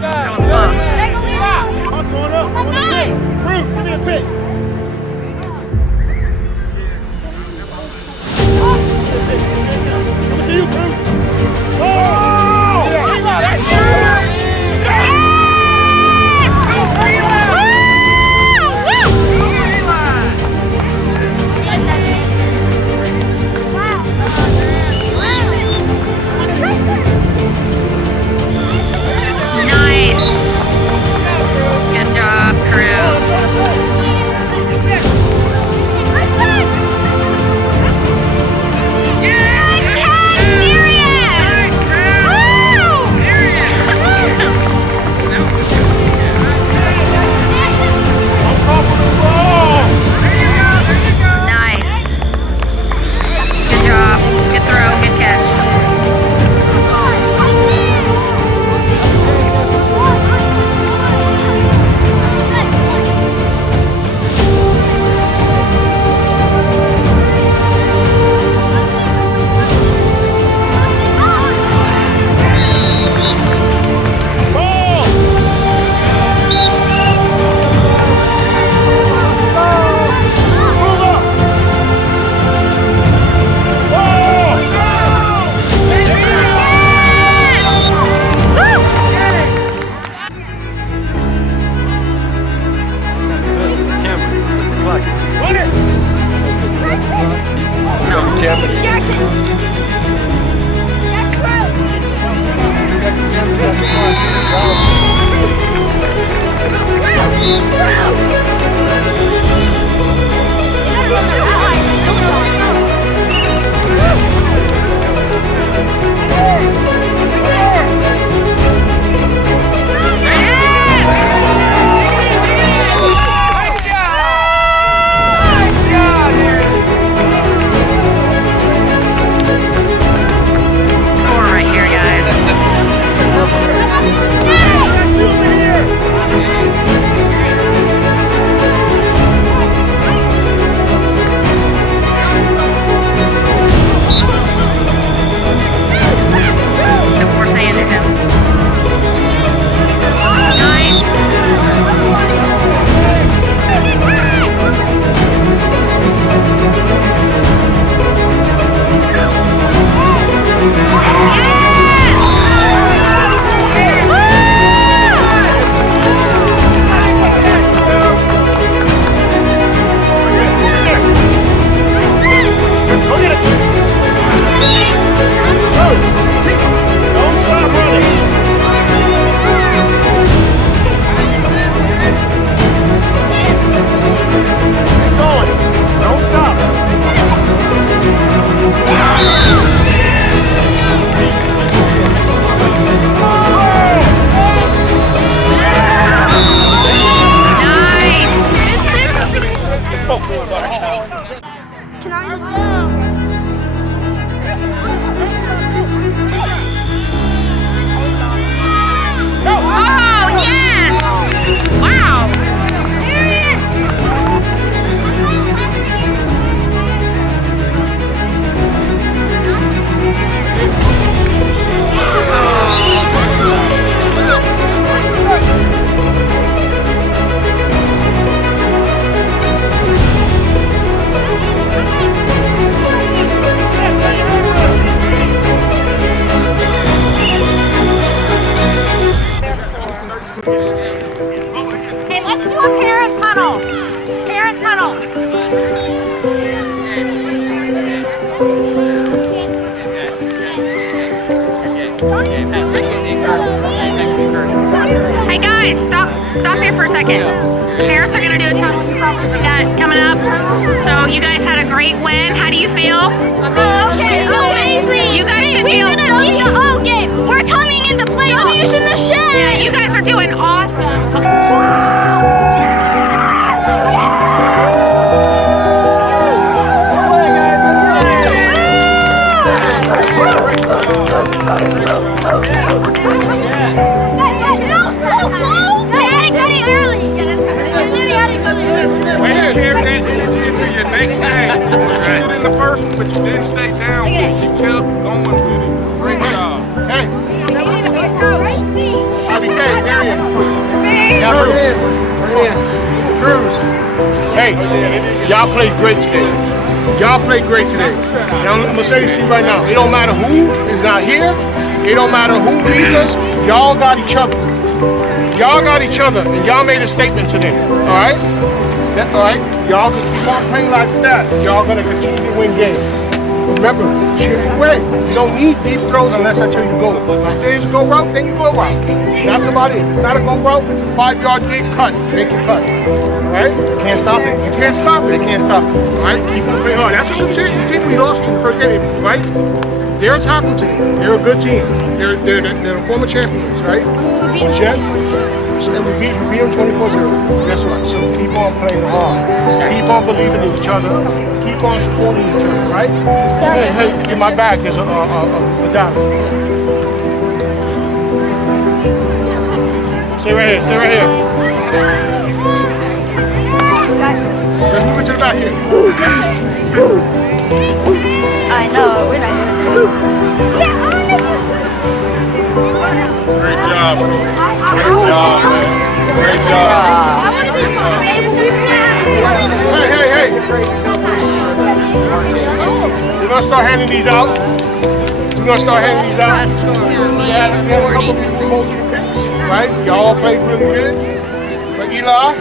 That was close. Hey guys, stop here for a second. The parents are gonna do a tunnel we got coming up. So you guys had a great win. How do you feel? Okay, amazing. You guys should feel. We're coming in the playoffs. Yeah, you guys are doing awesome. Cruz. Hey, y'all played great today. Y'all played great today. Now, I'm gonna say this to you right now. It don't matter who is not here. It don't matter who leaves us. Y'all got each other. Y'all got each other, and y'all made a statement today. All right? All right? Y'all just keep on playing like that. Y'all gonna continue to win games. Remember, shoot your way. You don't need deep throws unless I tell you to go. If I say it's a go route, then you go route. That's about it. If it's not a go route, it's a 5-yard dig cut. Make your cut. Right? Can't stop it. You can't stop it. They can't stop it. Right? Keep on playing hard. That's a good team. The team we lost in the first game, right? They're a tackle team. They're a good team. They're the former champions, right? Jets. And we beat them 24-0. Guess what? So keep on playing hard. Keep on believing in each other. Keep on supporting each other, right? Hey, in my bag there's a medallion. Stay right here. Stay right here. Let's move it to the back here. I know, we're not Great job, bro. Great job, man. Great job. Hey. We're gonna start handing these out. We had a couple people most of the picks, right? Y'all played really good. But Eli,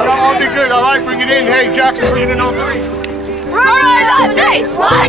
y'all all did good. All right, bring it in. Hey, Jackson, bring it in on 3. Roadrunners on 3. 1,